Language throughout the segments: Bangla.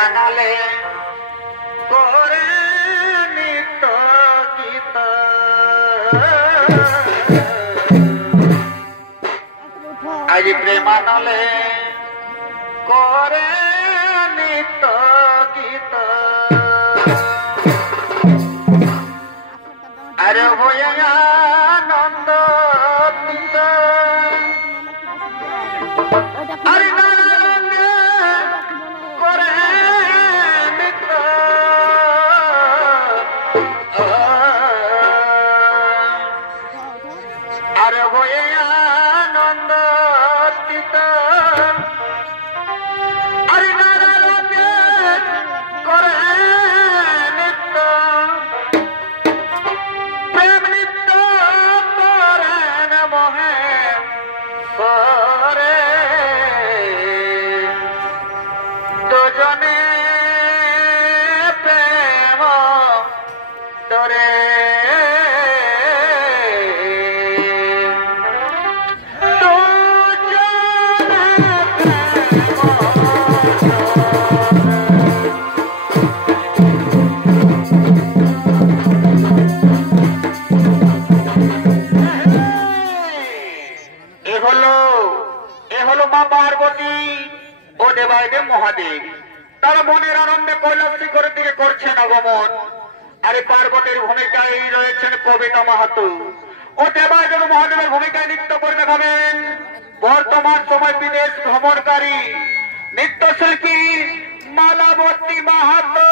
প্রেমানলে করে নিত্য গীত আজ প্রেমানলে করে নিত্য গীত আরে ভয়া আনন্দ আরে করে নিত্য আরে ভয়া আনন্দ মহাদেব তারা মনের আনন্দে কৈলাস শিখরের দিকে করছেন আগমন। আরে পার্বতীর ভূমিকায় রয়েছেন কবিতা মাহাতো ও দেবায়ন মহাদেবের ভূমিকায় নৃত্য করে দেখাবেন বর্তমান সময় বিদেশ ভ্রমণকারী নৃত্যশিল্পী মালাবতী মাহাতো।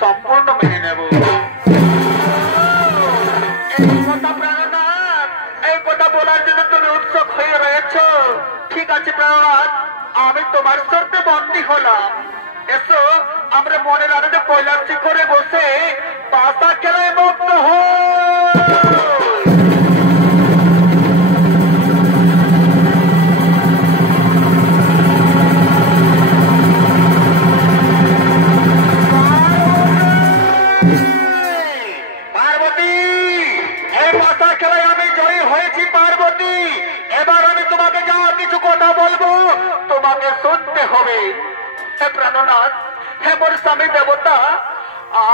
সম্পূর্ণ মেনে নেব। এই কথা প্রাণনাথ উৎসুক হয়ে রয়েছ। ঠিক আছে প্রাণনাথ, আমি তোমার শর্তে বন্দী হলাম। এসো আমরা মনের আনন্দে কৈলাস শিখরে বসে পাশা খেলায় মুক্ত হই।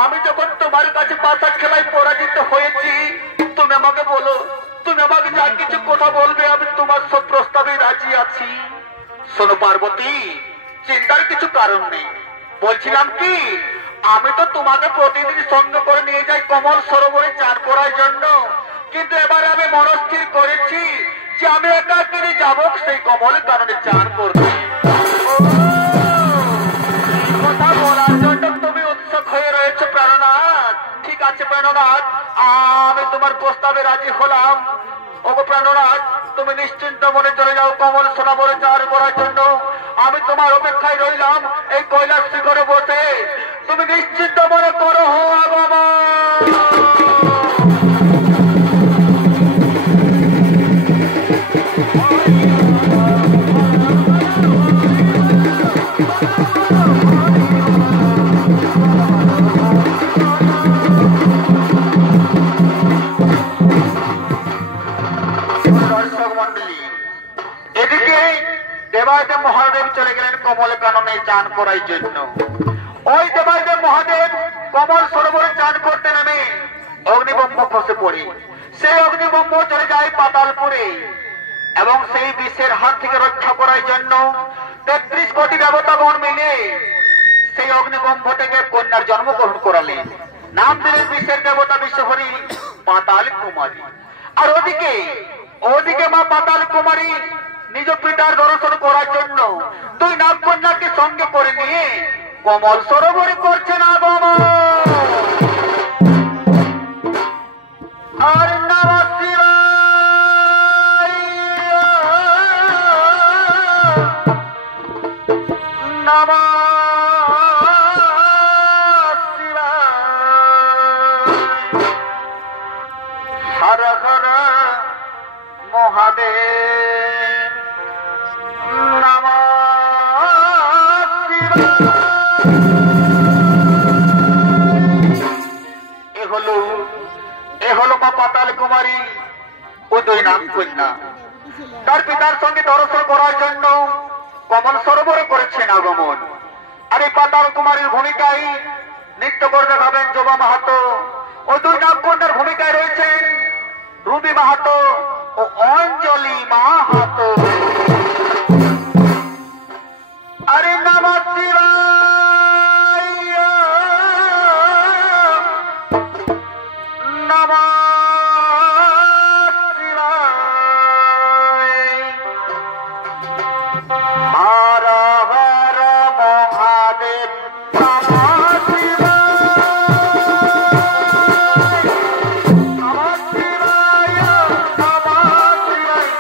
আমি যখন তোমার কাছে পাশা খেলায় পরাজিত হয়েছি, তুমি আমাকে বলো, তুমি আমাকে যা কিছু কথা বলবে আমি তোমার সব প্রস্তাবে রাজি আছি। শোনো পার্বতী, চিন্তার কিছু কারণ নেই। বলছিলাম কি, আমি তো তোমাকে প্রতিদিন সঙ্গে করে নিয়ে যাই কমল সরোবরে চান করার জন্য, কিন্তু এবারে আমি মনস্থির করেছি যে আমি একাকিনী যাব সেই কমল কারণে চান করতে। কথা বলার জন্য তুমি উৎসুক হয়ে রয়েছে প্রাণনাথ। ঠিক আছে প্রাণনাথ, আমি তোমার প্রস্তাবে রাজি হলাম। ওগো প্রাণনাথ, তুমি নিশ্চিন্ত মনে চলে যাও কমল সরোবরে চান করার জন্য। আমি তোমার অপেক্ষায় রইলাম এই কৈলাস শিখরে বসে। তুমি নিশ্চিন্ত মনে করো হো আগমন। দেবাদেব মহাদেব চলে গেলেন কমল কাননে চান করার জন্য। ওই দেবাদেব মহাদেব কমল সরোবরে চান করতে নেমে অগ্নিবম্ব খসে পড়ে। সেই অগ্নিবম্ব চলে যায় পাতালপুরে এবং সেই বিষের হাত থেকে রক্ষা করার জন্য ৩৩ কোটি দেবতাগণ মিলে সেই অগ্নিবম্ব থেকে কন্যার জন্মগ্রহণ করালেন। নাম দিলেন বিষের দেবতা বিশ্বহরি পাতাল কুমারী। আর ওদিকে মা পাতাল কুমারী নিজ পিতার দর্শন করার জন্য 2 নাগকন্যাকে সঙ্গে করে নিয়ে কমল সরোবরে করছেন আগমন। আর নমঃ শিবায়, নমঃ শিবায়, হর হর মহাদেব, নমঃ শিবায়। এ হলো মা পাতাল কুমারী ও 2 নাগকন্যা। তার পিতার সঙ্গে দর্শন করার জন্য কমল সরোবরে করেছেন আগমন। আর এই পাতাল কুমারীর ভূমিকায় নৃত্য করে দেখাবেন জবা মাহাতো। ও 2 নাগকন্যার ভূমিকায় রয়েছেন রুবি মাহাতো ও অঞ্জলি মাহাতো। আরে নমঃ শিবায়, নমঃ শিবায়, হর হর মহাদেব, নমঃ শিবায়, নমঃ শিবায়, নমঃ শিবায়।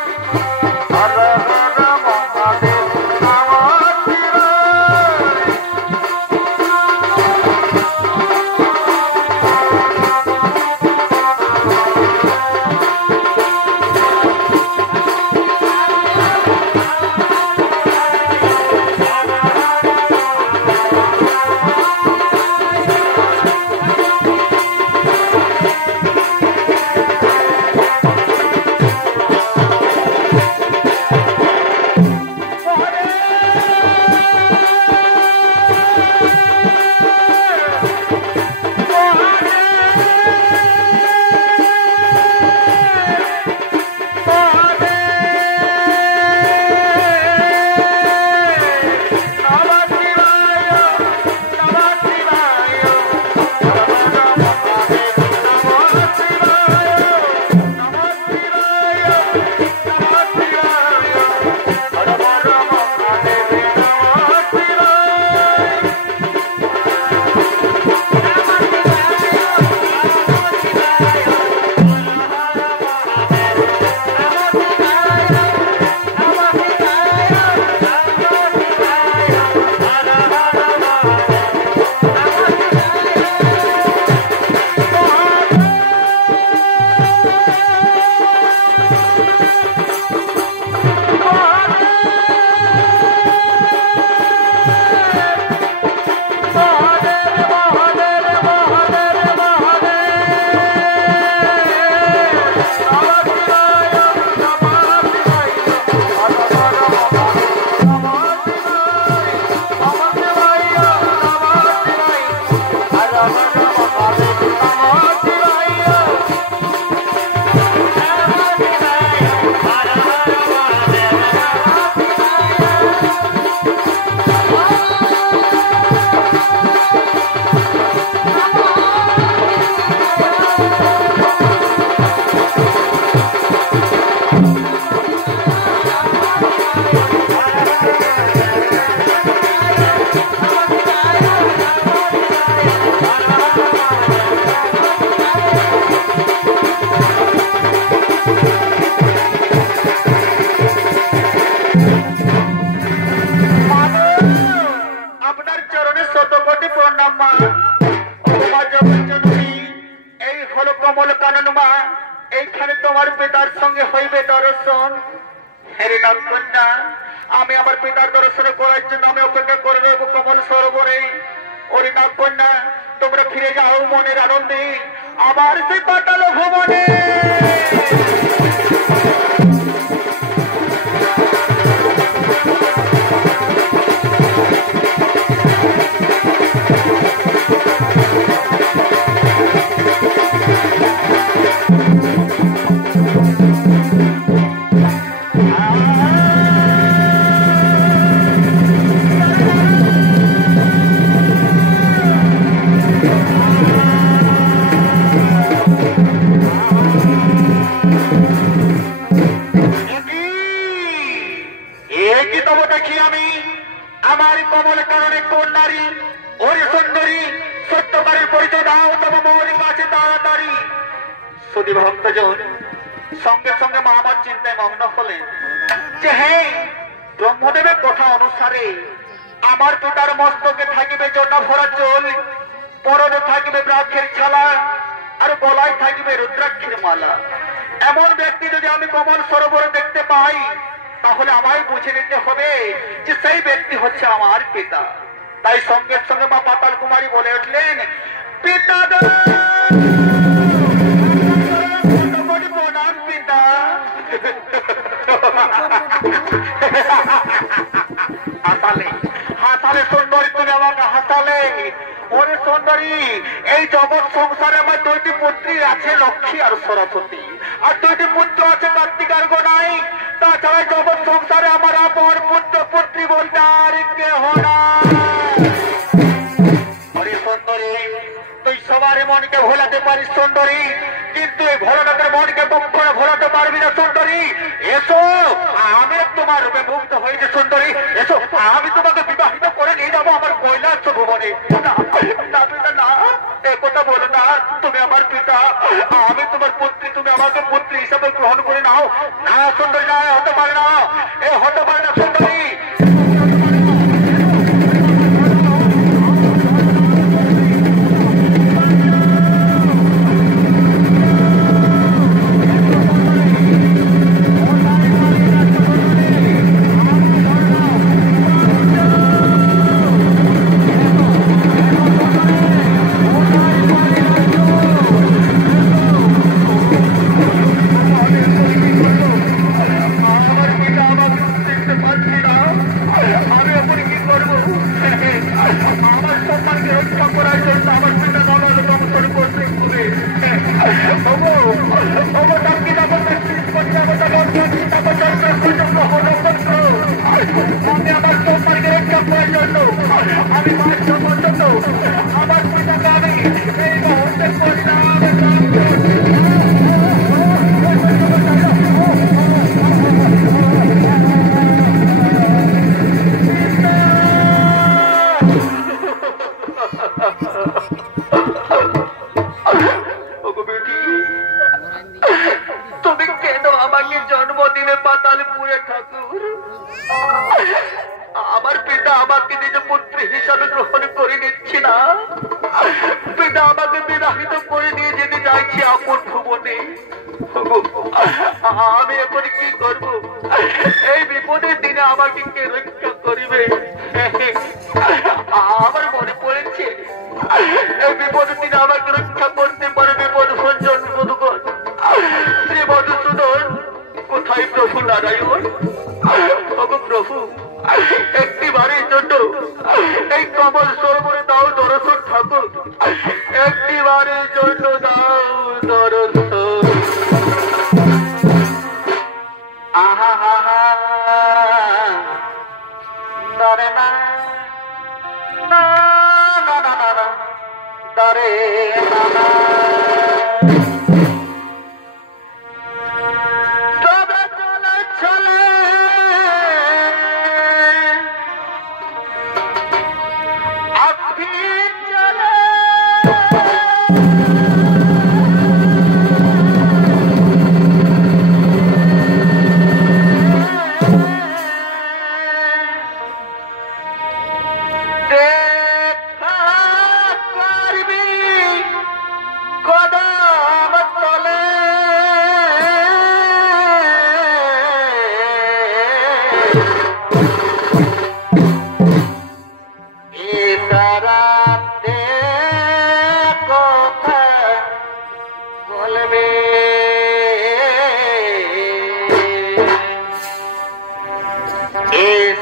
একটি বাড়ির জন্য এই কমল সরোবরে দাও দর্শন ঠাকুর একটিবারের জন্য দাও দর্শন। আহা হা হা দরে না না না না না দরে না না তবে চলে চলে আপনি চলে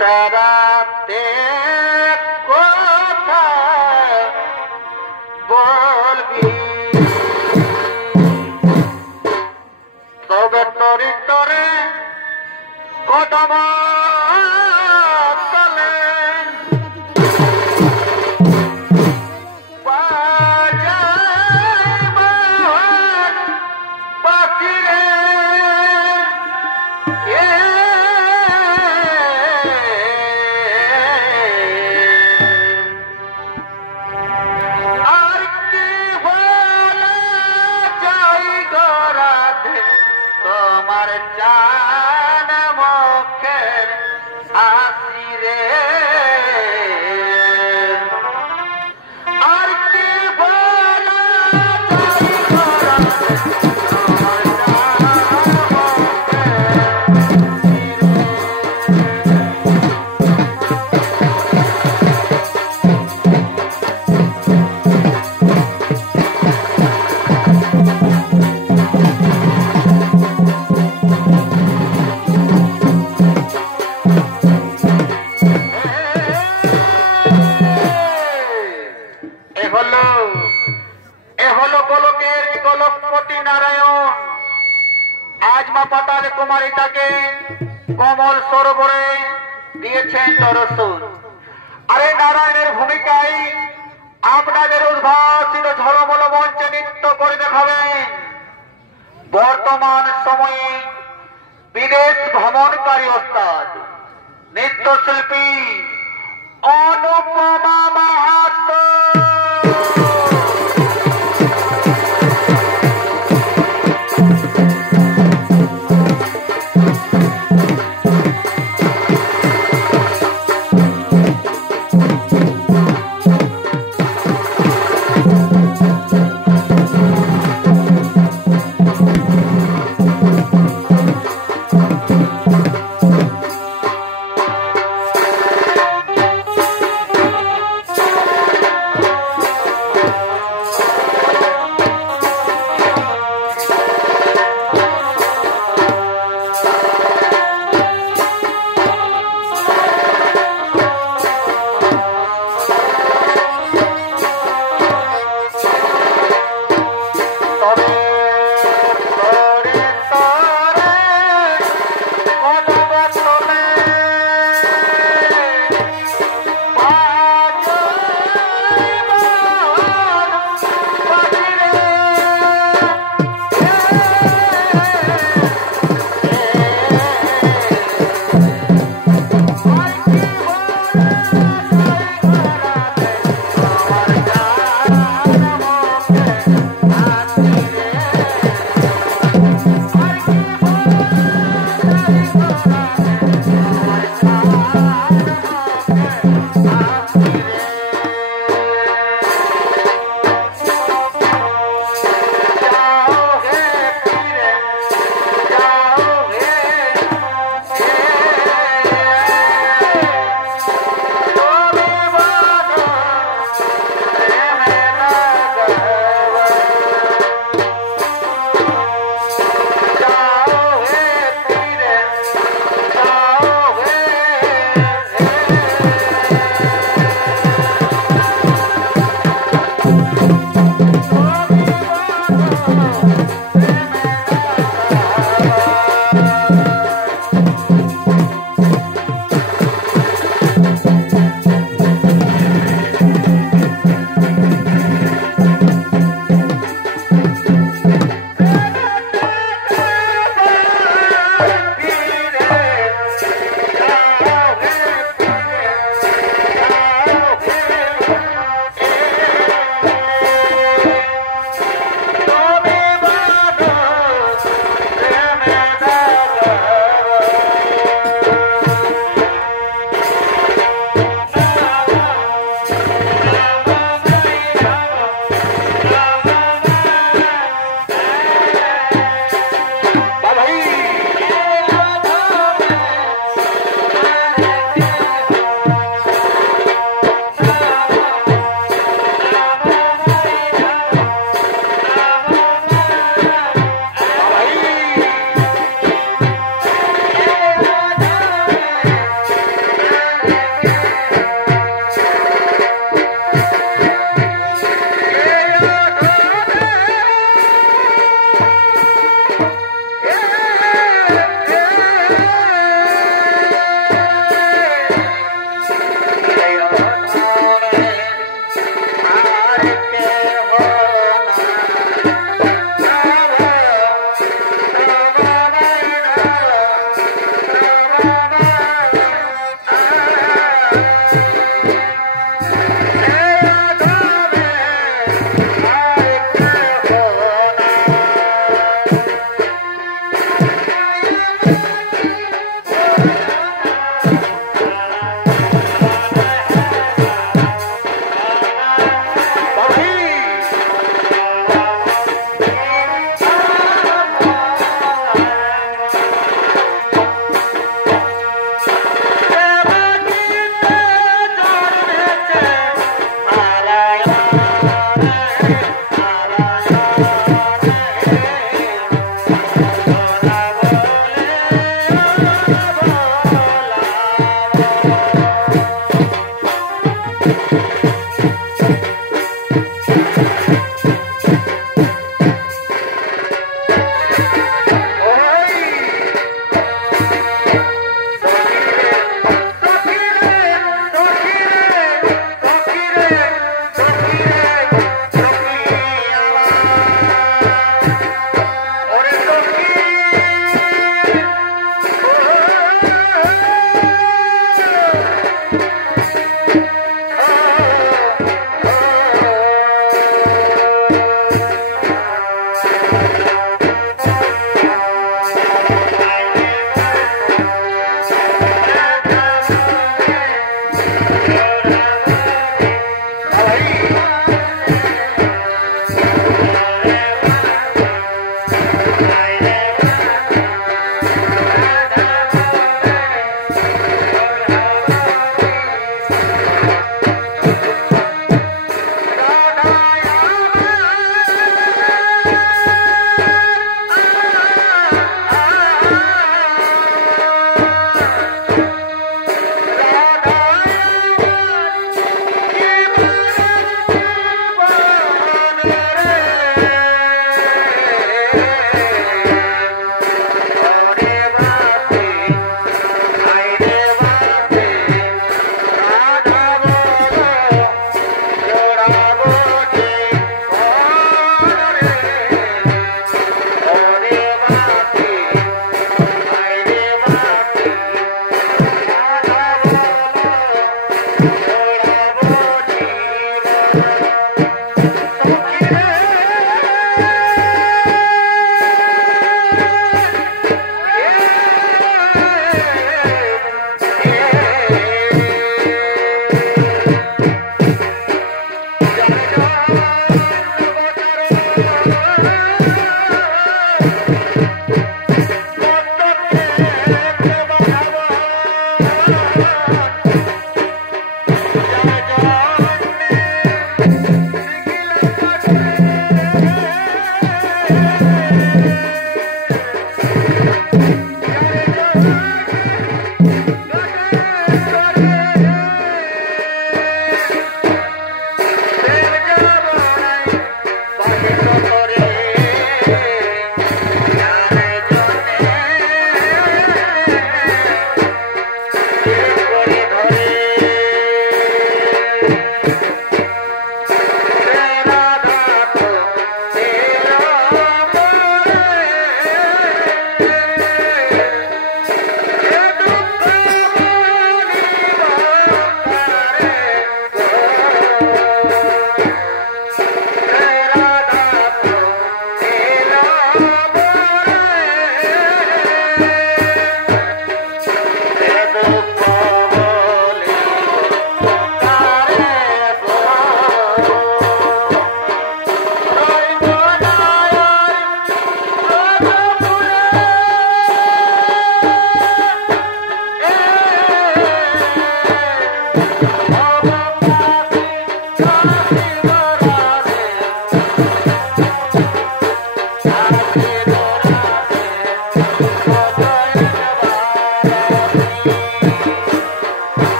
সারাতে কথা বলবি তবে তরি তরে কদম তলে তোমার জান মুখের হাসি রে আর কি বলা পাতাল কুমারীটাকে কমল সরোবরে দিয়েছেন দর্শন। আরে নারায়ণের ভূমিকায় আপনাদের উদ্ভাসিত ঝলমল মঞ্চে নৃত্য করে দেখাবেন বর্তমান সময়ে বিদেশ ভ্রমণকারী ওস্তাদ নৃত্যশিল্পী অনুপমা মাহাতো।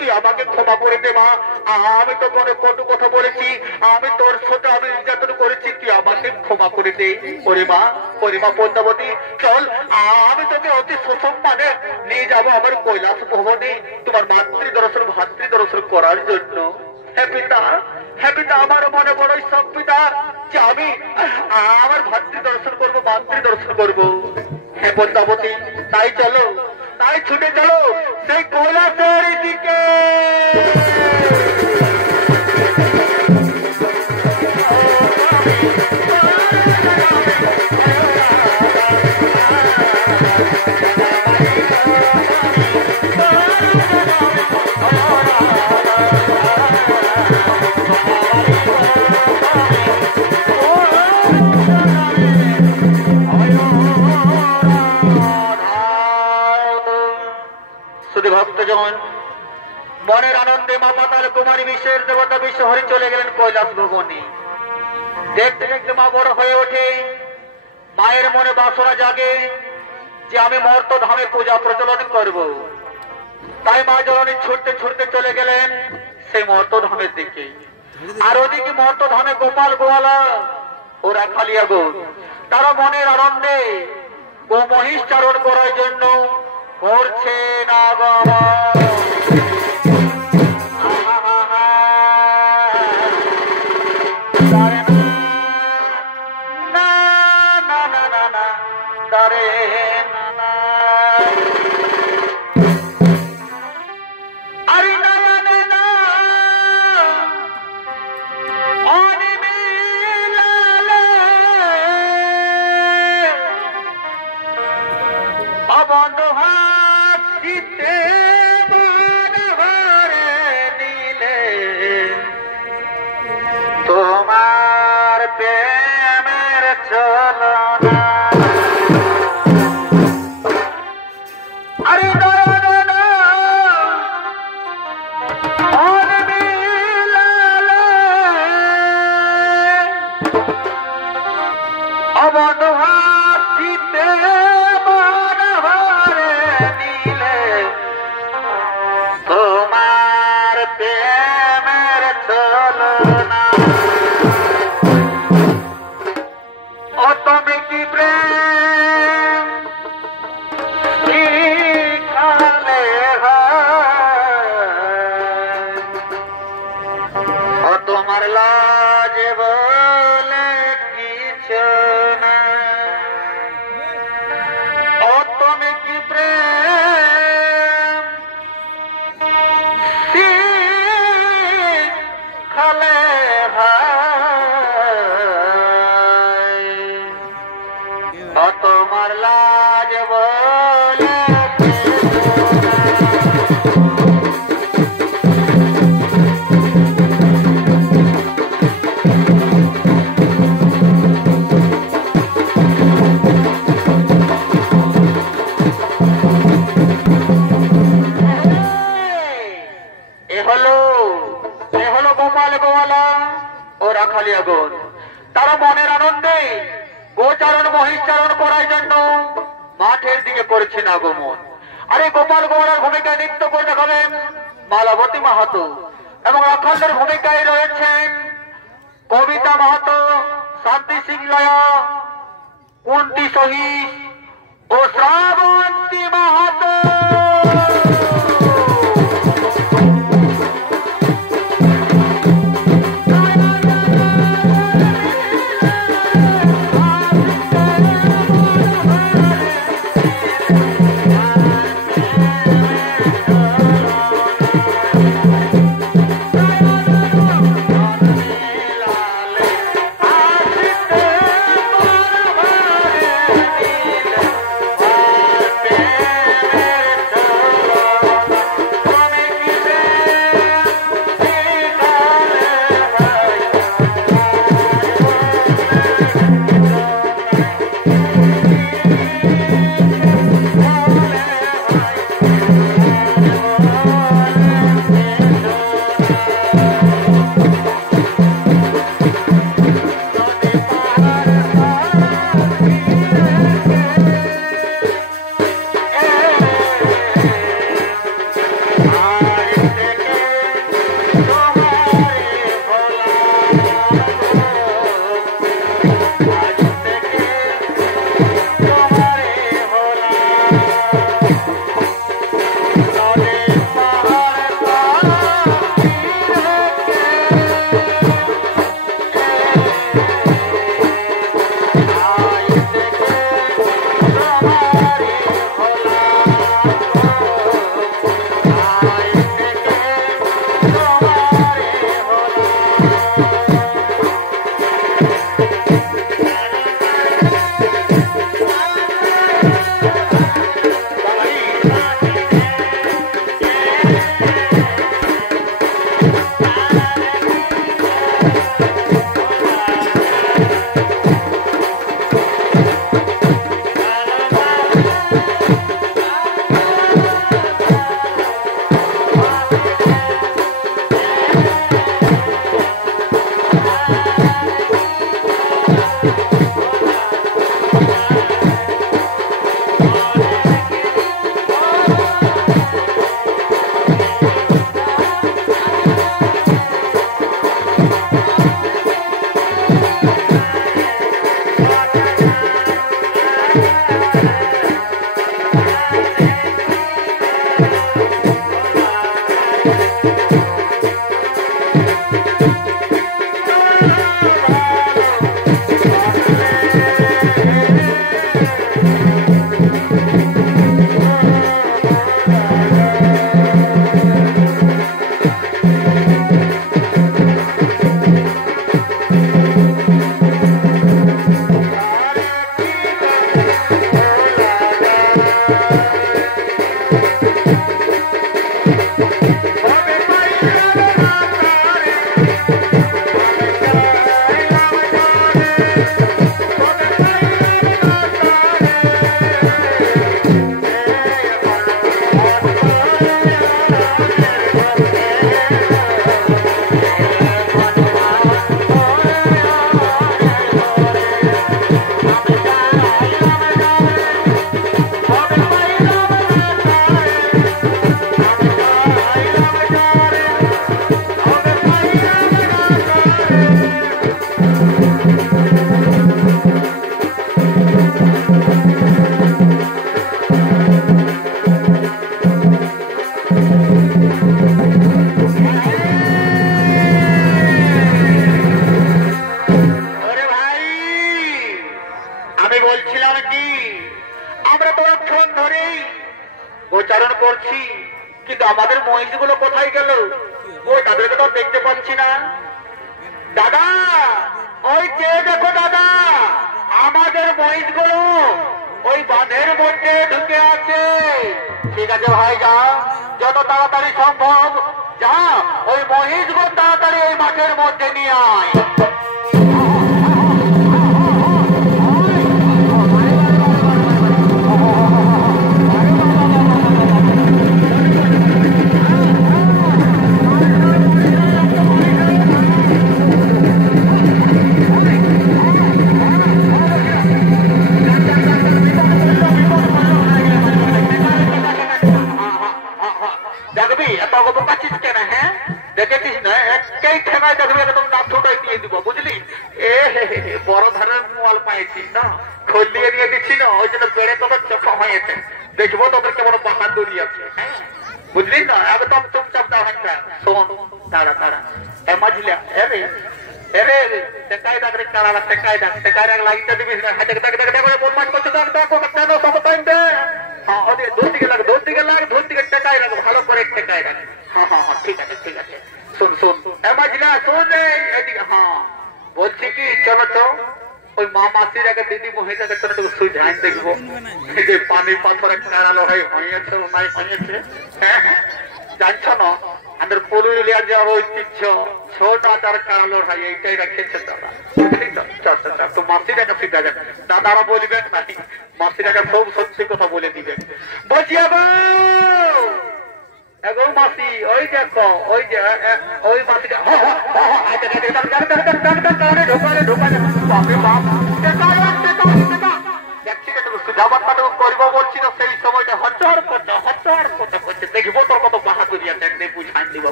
তুই আমাকে ক্ষমা করে দে মা। আমি তো মনে কটু কথা বলেছি, আমি তোর সাথে আমি নির্যাতন করেছি, তুই আমাকে ক্ষমা করে দে। ওরে মা পদ্মাবতী, চল আমি তোকে অতি সুসম্মানে নিয়ে যাবো আমার কৈলাস ভবনে তোমার ভাতৃ দর্শন করার জন্য। হ্যাঁ পিতা, আমার মনে বড়ই সব পিতা যে আমি আমার ভাতৃ দর্শন করবো। হ্যাঁ পদ্মাবতী, তাই ছুটে চলো সেই কৈলাসের দিকে। ভক্তজন মনের আনন্দে মা পাতাল কুমারী বিশ্বের দেবতা বিশ্বহরি চলে গেলেন কৈলাস ভবনে। দেখতে দেখতে মা বড় হয়ে ওঠে, মায়ের মনে বাসনা জাগে যে আমি মর্ত ধামে পূজা প্রচলন করব। তাই মা জননী ছুটতে ছুটতে চলে গেলেন সেই মর্ত ধামের দিকে। আর ওদিকে মর্ত ধামে গোপাল গোয়ালা ও রাখালিয়া গো তারা মনের আনন্দে ও মহিষ চারণ করার জন্য করছে না বাবা। তোমার প্রেমের চলনা আরে অবধ হাসিতে মনোহরে নীলে তোমার প্রেমের চলনা। ও তুমি কি প্রেম শিখালে ও তোমার লাজ বলে কিছু না। ও তুমি কি প্রেম শিখালে ও তোমার লাজ বলে এ হলো গোপাল গোয়ালা ও রাখালিয়া গোদ। তারা মনের আনন্দে গোচারণ মহিষচারণ করার জন্য মাঠের দিকে করছেন আগমন। আর এই গোপাল গোয়ালার ভূমিকায় নৃত্য করে দেখাবেন মালাবতী মাহাতো এবং রাখালদের ভূমিকায় রয়েছেন কবিতা মাহাতো, শান্তি সিংলয়া, কুন্তি সহিস ও শ্রাবন্তী মাহাতো।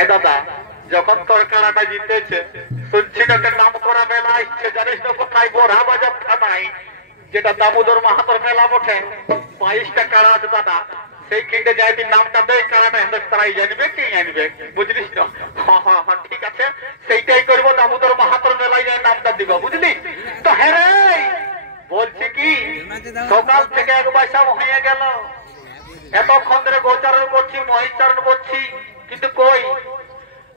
এ দাদা যখন তোর কাড়াটা জিতেছে শুনছি তোকে নাম করা মেলা আসছে জানিস না কোথায় বোরা বাজার থানায় যেটা দামোদর মাহাতর মেলা বটে 22টা কাড়া আছে দাদা সেই কিনতে যাই তুই নামটা দে কাড়াটা হিন্দুস্তানাই জানবে কি জানবে বুঝলিস তো হ্যাঁ ঠিক আছে সেইটাই করবো দামোদর মাহাতর মেলায় যাই নামটা দিব বুঝলি তো হ্যাঁ রে বলছি কি সকাল থেকে এক পয়সা হয়ে গেল এতক্ষণ ধরে গোচারণ করছি মহিচারণ করছি কিন্তু কই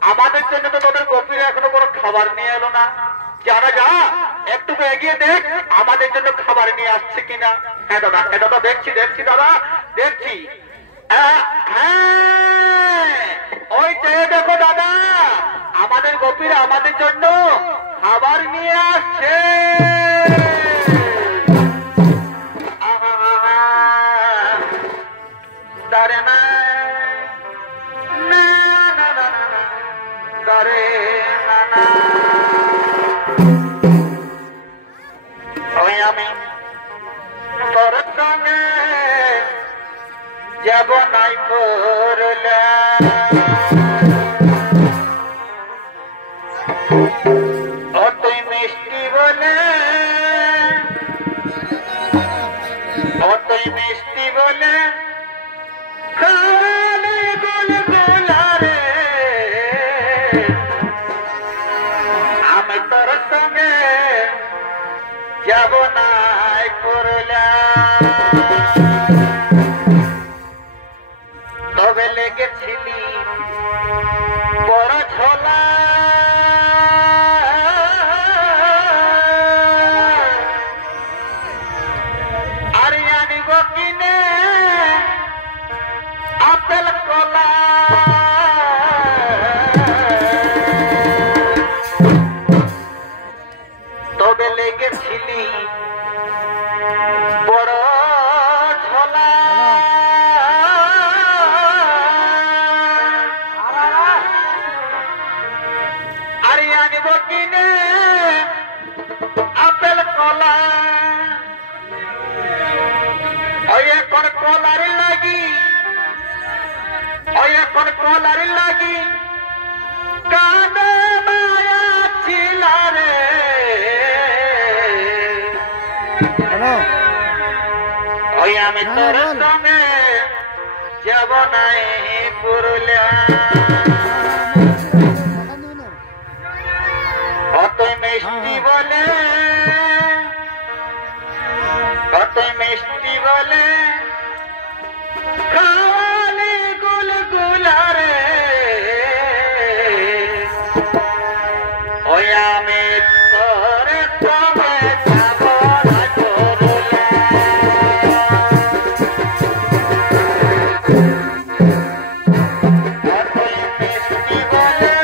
আমাদের জন্য তো তোদের গোপীরা এখনো কোনো খাবার নিয়ে এলো না জানা যা একটু এগিয়ে দেখ আমাদের জন্য খাবার নিয়ে আসছে কিনা হ্যাঁ দাদা দেখছি দাদা দেখছি ওই দেখো দাদা আমাদের গোপীরা আমাদের জন্য খাবার নিয়ে আসছে আমি তোর সঙ্গে যাব নাই করলে ও তুই মিষ্টি বলে খালি গুলগুলা রে আমি তোর সঙ্গে যাব নাই করলে তবে লেগেছিলি বড় ঝোলা আর আনিব কিনে আপেল কলা তবে লেগেছিলি বড় ঝোলা আর আনিব কিনে আপেল কলা ওই এখন কলার লাগি কাঁদে মায়া ছিল রে ওই আমি তোর সঙ্গে যাব নাই পুরুলিয়া কতই মিষ্টি বলে খালি গুলগুলা রে ওই আমি তোর সঙ্গে যাব না পুরুলিয়া কতই মিষ্টি বলে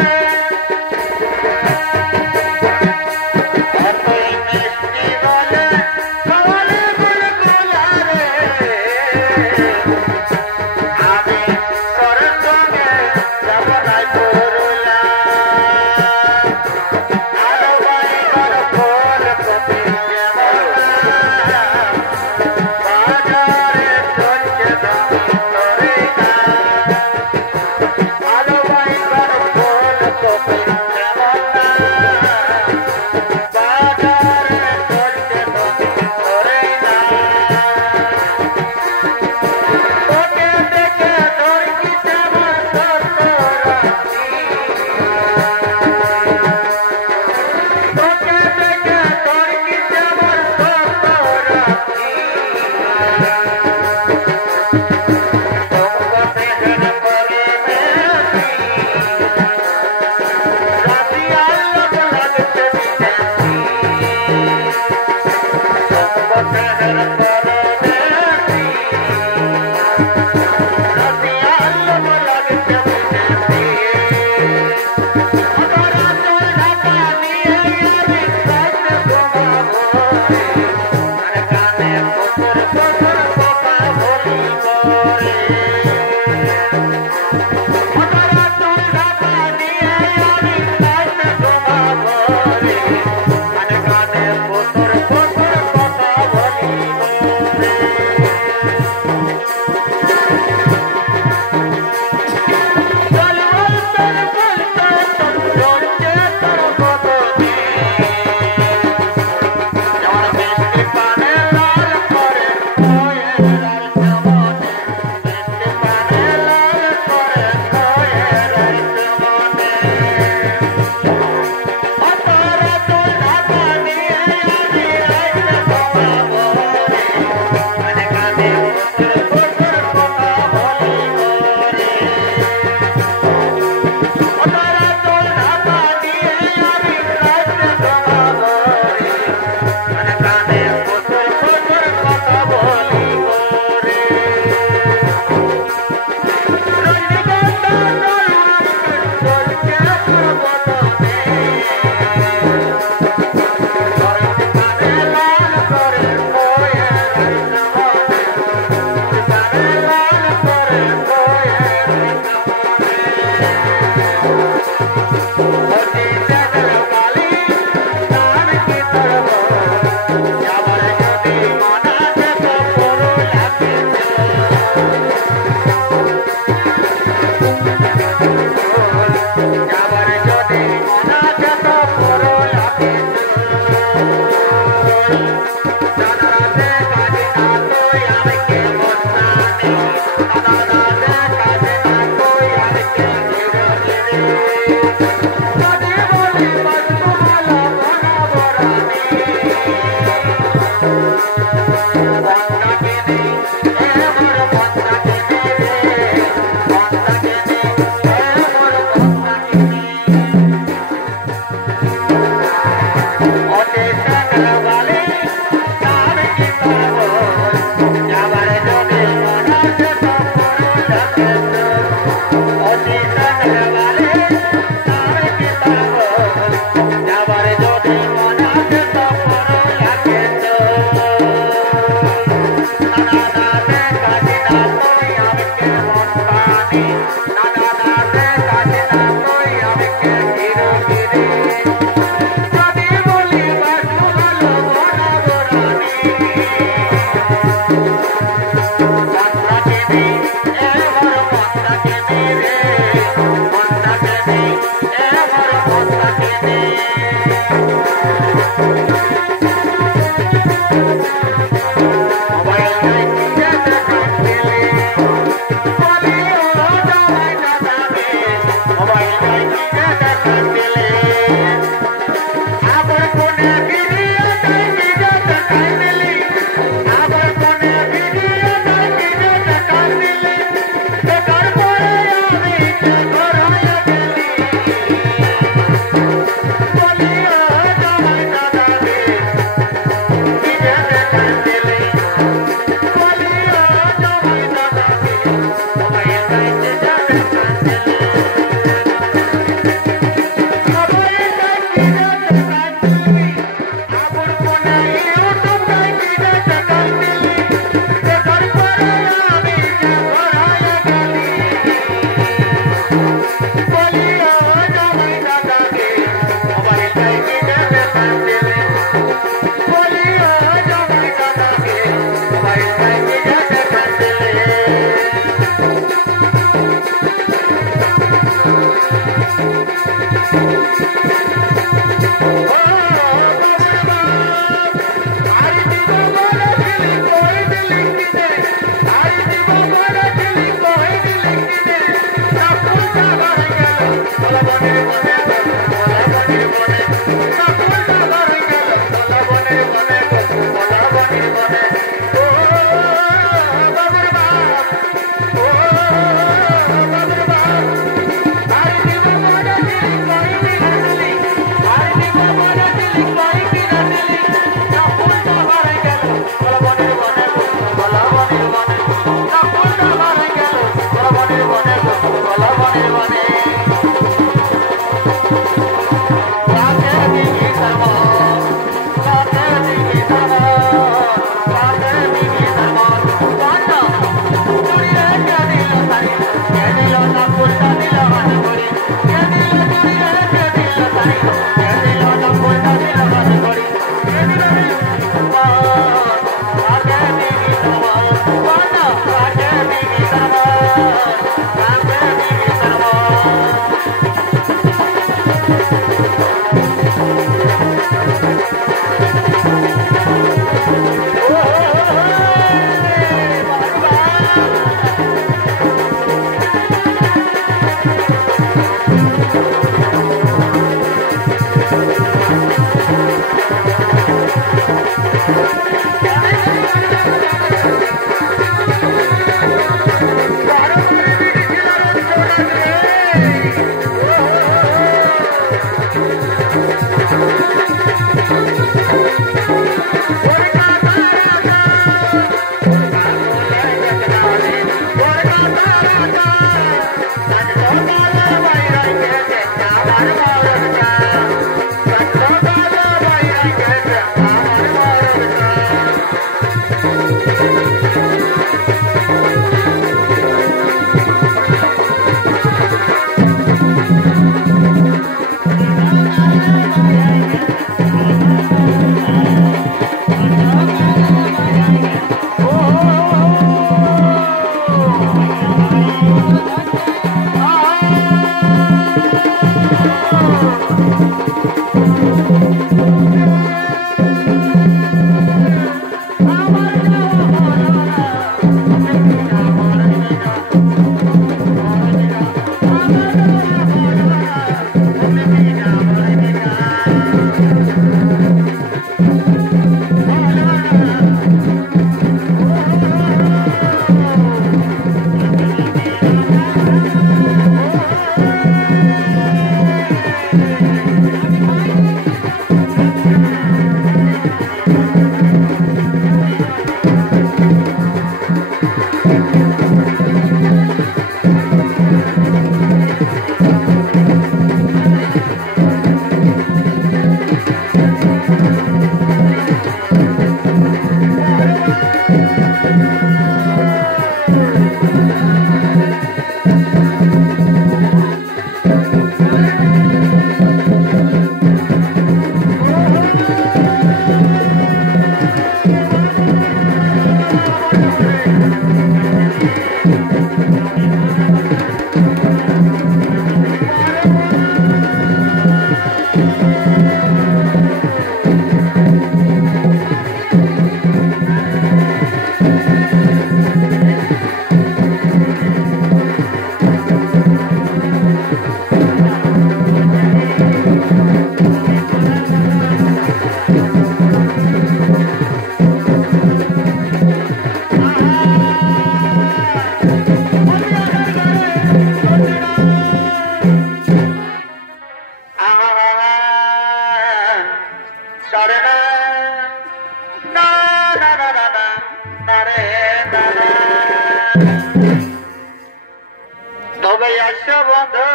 বন্ধু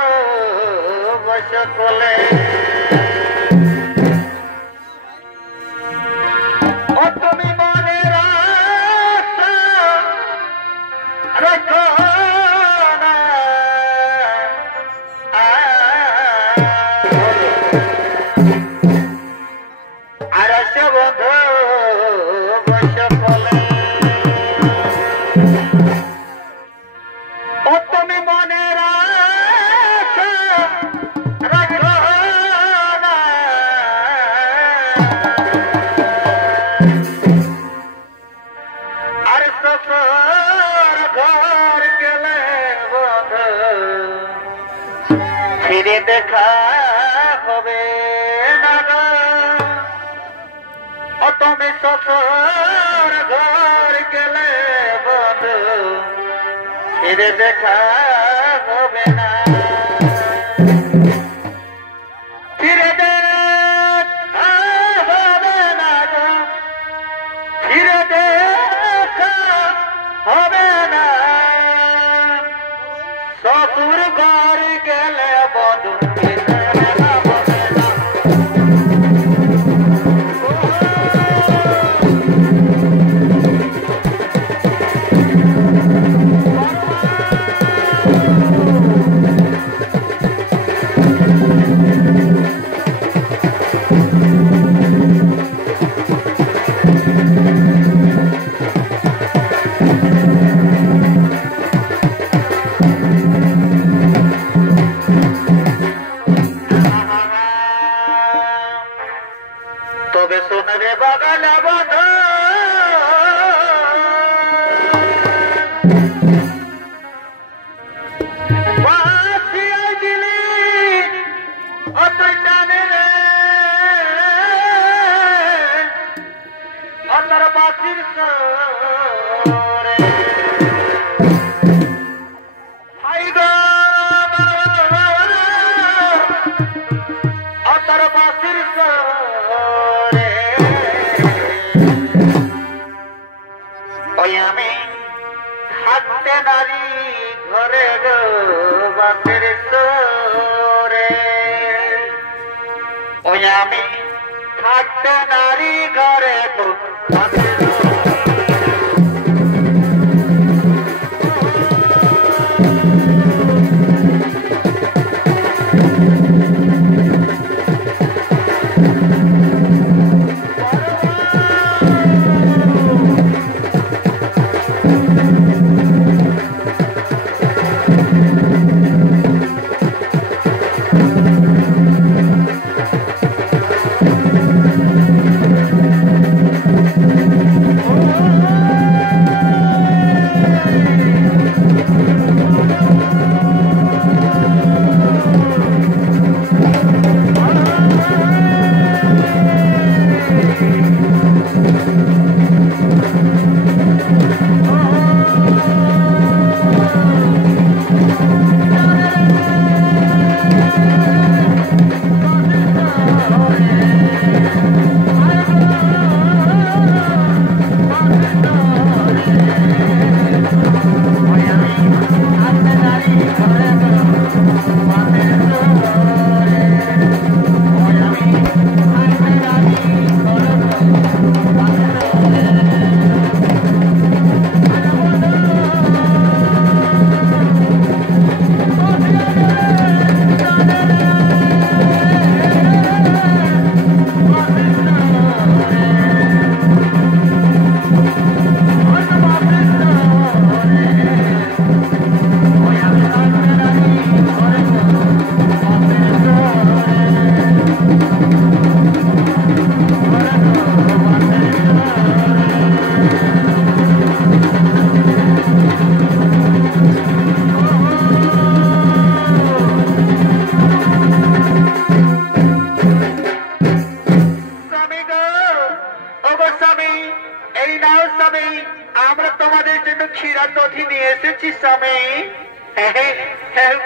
বসে কোলে ও তুমি মনে রাখো না আর সে বন্ধু বসে কোলে ও তুমি মনে রাখো না আর সফর ঘর গেলে বন্ধু ফিরে দেখা হবে না গো ও তুমি সফর ঘর গেলে বন্ধু ফিরে দেখা হবে না ফিরে দেখা হবে না গো ফিরে দেখা হবে না শ্বশুর ঘর গেলে বন্ধু ফিরে দেখা হবে না তবে সোনারে বাগান বন্ধু বাসিয়া দিলি অতই টানে রে অতর বাসির সরে হাই গো অতর বাসির সরে ওই আমি হাতে নারী ঘরে গো বাসের সরে ওই আমি থাকতে নারী ঘরে গো বাসের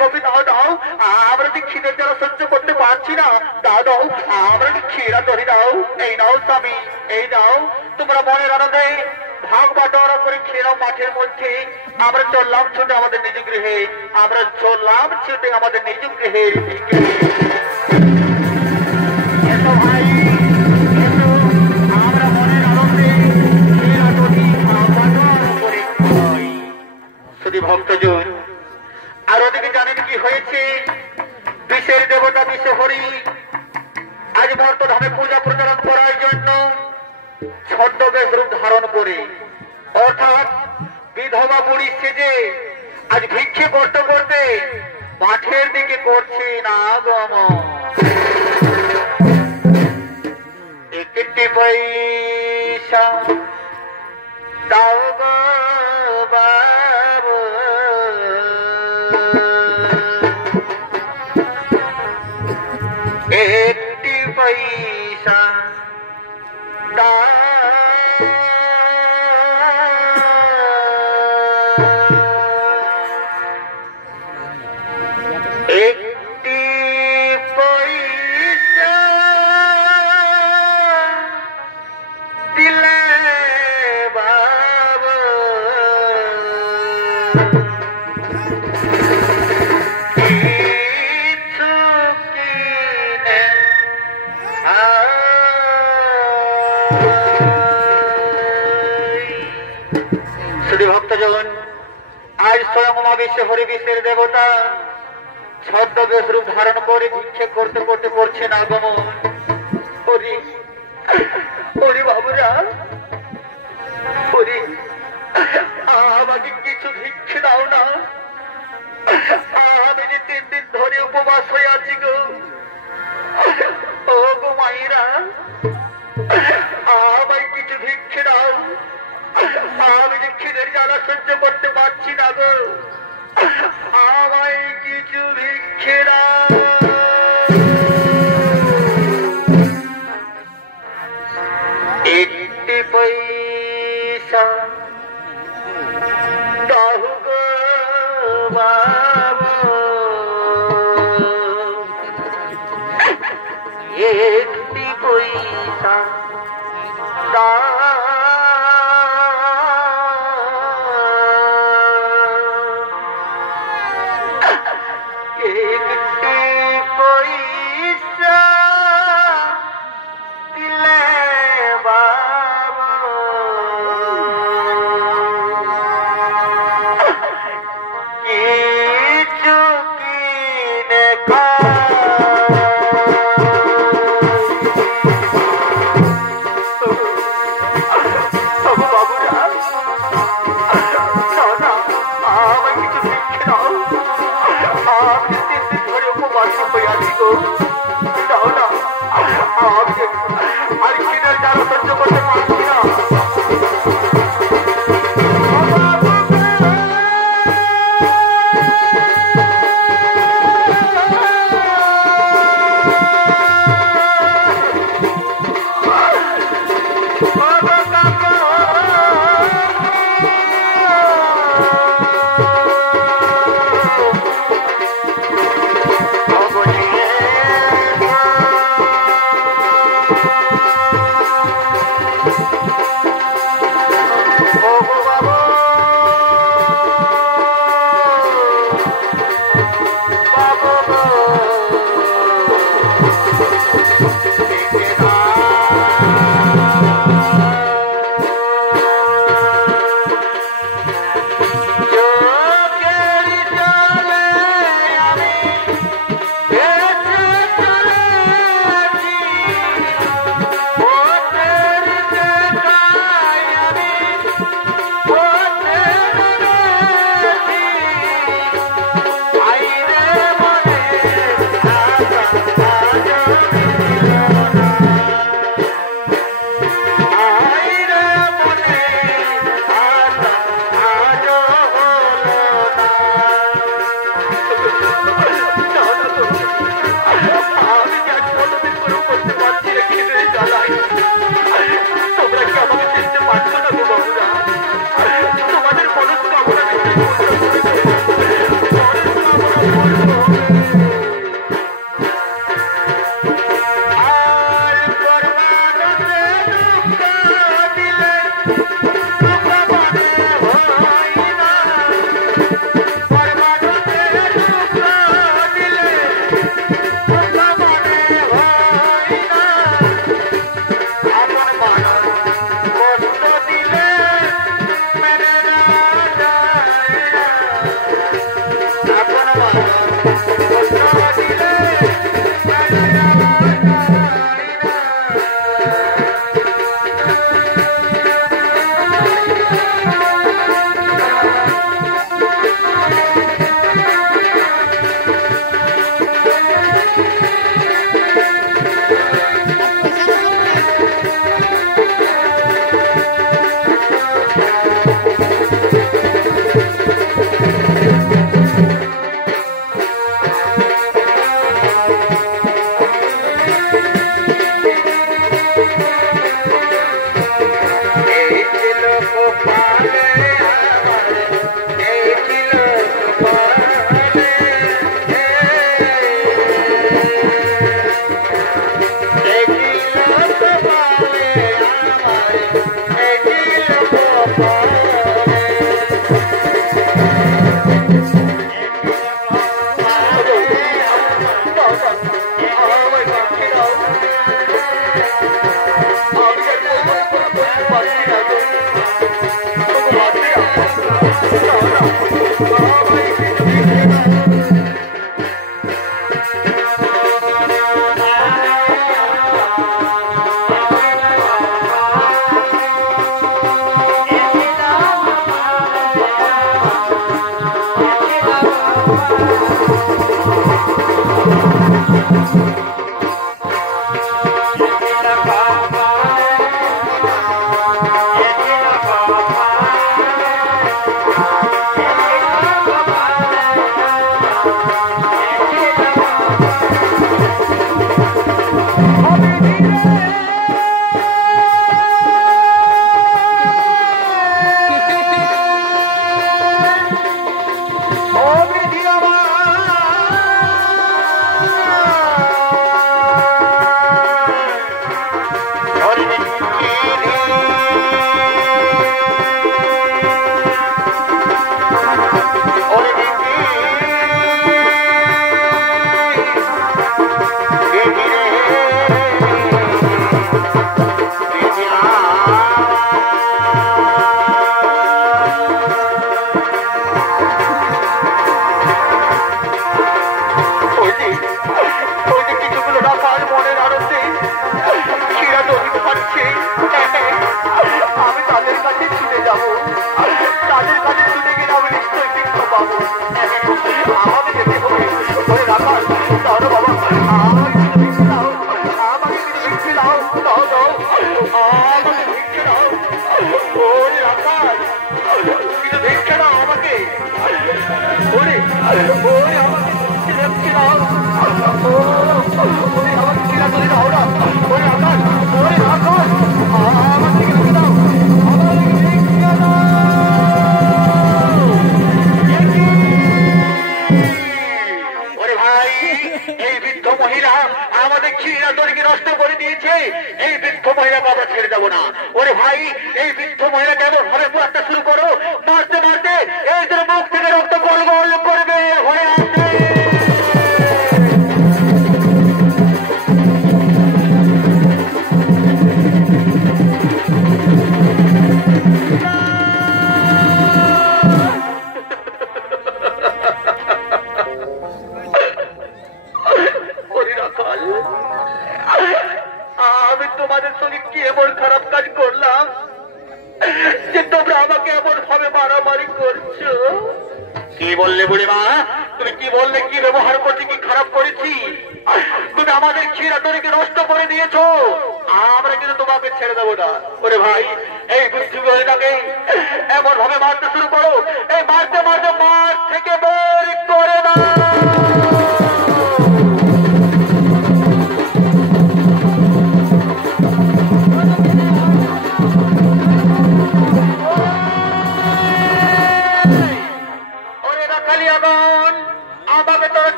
কবি দাও দাও, আমরা যে খিদের জ্বালা সহ্য করতে পারছি না, দাও দাও আমরা যে ক্ষীরা তরি দাও। এই নাও স্বামী, এই নাও তোমরা মনের আনন্দে ভাগ বাটোয়ারা করে খেলাম মাঠের মধ্যে। আমরা চললাম ছুটে আমাদের নিজ গৃহে, আমরা চললাম ছুটে আমাদের নিজ গৃহের দিকে। এসো ভাই, এসো, আমরা মনের আনন্দে ভাগ বাটোয়ারা করে খাই। শুধু ভক্তজন, আর ওদিকে জানেন কি হয়েছে? বিষের দেবতা বিষহরি আজ মর্তধামে পূজা প্রচলন করার জন্য ছদ্মবেশ রূপ ধারণ করে, অর্থাৎ বিধবা বুড়ি সেজে আজ ভিক্ষে করতে করতে মাঠের দিকে করছে না গমন। একটি পয়সা দাও গো বাবু, একটি পয়সা দাও, একটি পয়সা দিলে বাবা, কিছু কিনে শুধু ভক্তজন, আজ স্বয়ং মা বিশ্বহরি বিশ্বের দেবতা ছদ্মবেশ রূপ ধারণ করে ভিক্ষে করতে করতে করছেন আগমন। ওরে ওরে বাবুরা, ওরে আমাকে কিছু ভিক্ষে দাও না, আমি যে 3 দিন ধরে উপবাস হয়ে আছি গো। ও গো মায়েরা, আমায় কিছু ভিক্ষে দাও, আমি যে খিদের জ্বালা সহ্য করতে পারছি না গো, আমায় কিছু ভিক্ষে দাও। একটি পয়সা দাও গো বাবা, একটি পয়সা দাও, একটি পয়সা দিলে বাবা, কিছু কিনে আর খিদের জ্বালা সহ্য করতে পারছি না।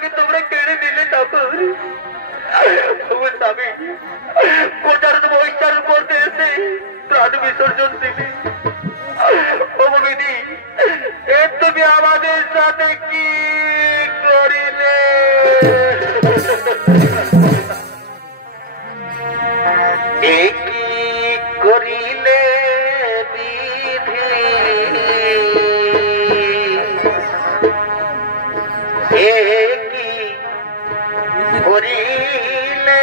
সন্তানটাকে তোমরা কেড়ে নিলে ঠাকুর। স্বামী কোটার বৈশার মধ্যে এসে প্রাণ বিসর্জন দিলে। বিধি তুমি আমাদের সাথে কি করিলে? করিলে বিধি কি করিলে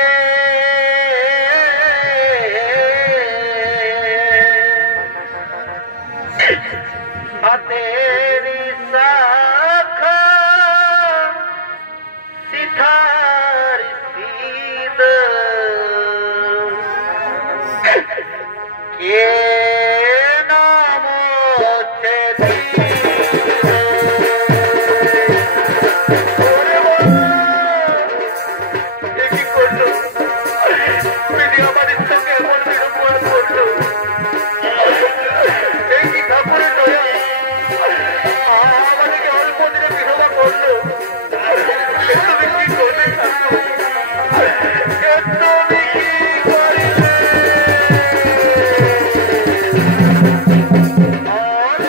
তেরি শাখা সিথার সিদ কে নাম কি করলো বিধি আমাদের সঙ্গে এমন বিড়ম্বনা করলো। এই কি ঠাকুরের দয়া আমাদেরকে অল্প দিনে বিধবা করলো। তুমি কি করলে ঠাকুর? তুমি কি করলে? আমার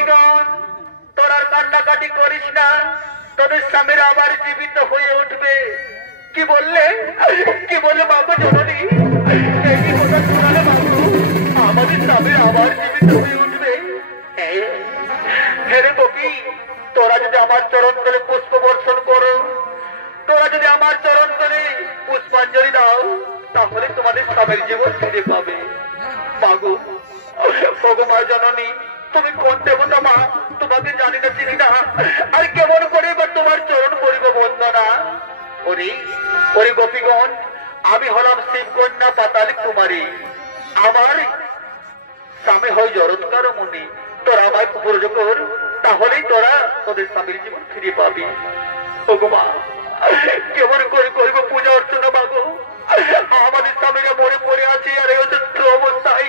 গোপীগণ, তোর আর কান্নাকাটি করিস না, তোদের স্বামীর আবার জীবিত হয়ে উঠবে। কি বললে, কি বললে বাবু জননী? এই কথা শোনালে বাবু, আমাদের স্বামীর আবার জীবিত হয়ে উঠবে? হেরে গোপী, তোরা যদি আমার চরণ তলে পুষ্প বর্ষণ করো, তোরা যদি আমার চরণ তলে পুষ্পাঞ্জলি দাও, তাহলে তোমাদের স্বামীর জীবন ফিরে পাবে। মাগো, ভগমা জননী, তুমি কোন দেবতা মা? তোমাকে জানি না, চিনি না, আর কেমন করে এবার তোমার চরণ করিব বন্দনা? ওরে ওরে গোপীগণ, আমি হলাম শিবকন্যা পাতালী কুমারী। আমার স্বামী হয় জরৎকার মুনি। তোরা আমায় পুজো কর, তাহলেই তোরা তোদের স্বামীর জীবন ফিরে পাবি। ভগমা, কেমন করে করিব পূজা অর্চনা মাগো? আমাদের স্বামীরা মরে পড়ে আছে আর এই অসুস্থ অবস্থায়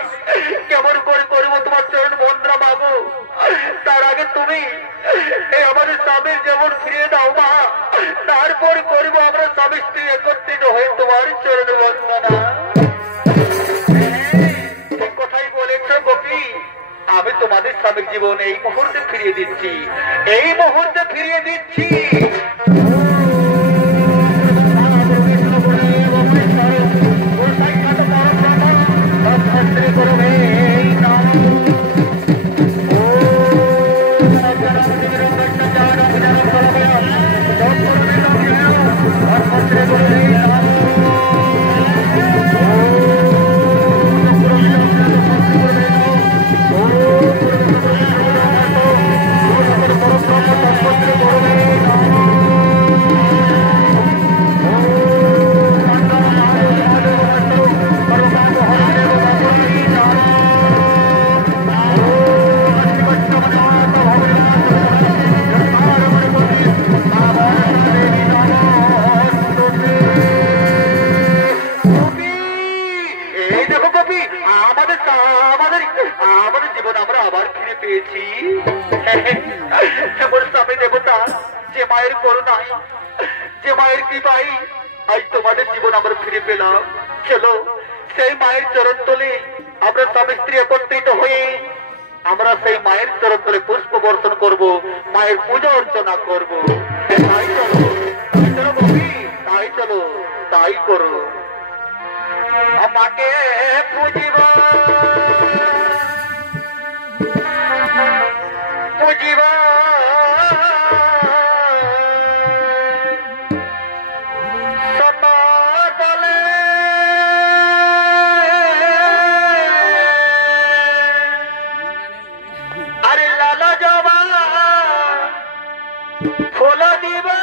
কেমন করে করিব তোমার চরণ বন্দনা মাগো? তার আগে তুমি এই আমাদের স্বামীর যেমন ফিরিয়ে দাও মা, তারপর করিব আমরা স্বামী স্ত্রী একত্রিত হয়ে তোমার চরণ বন্দনা। ঠিক কথাই বলেছ গোপী, আমি তোমাদের স্বামীর জীবন এই মুহূর্তে ফিরিয়ে দিচ্ছি, এই মুহূর্তে ফিরিয়ে দিচ্ছি। ফোলা দিবা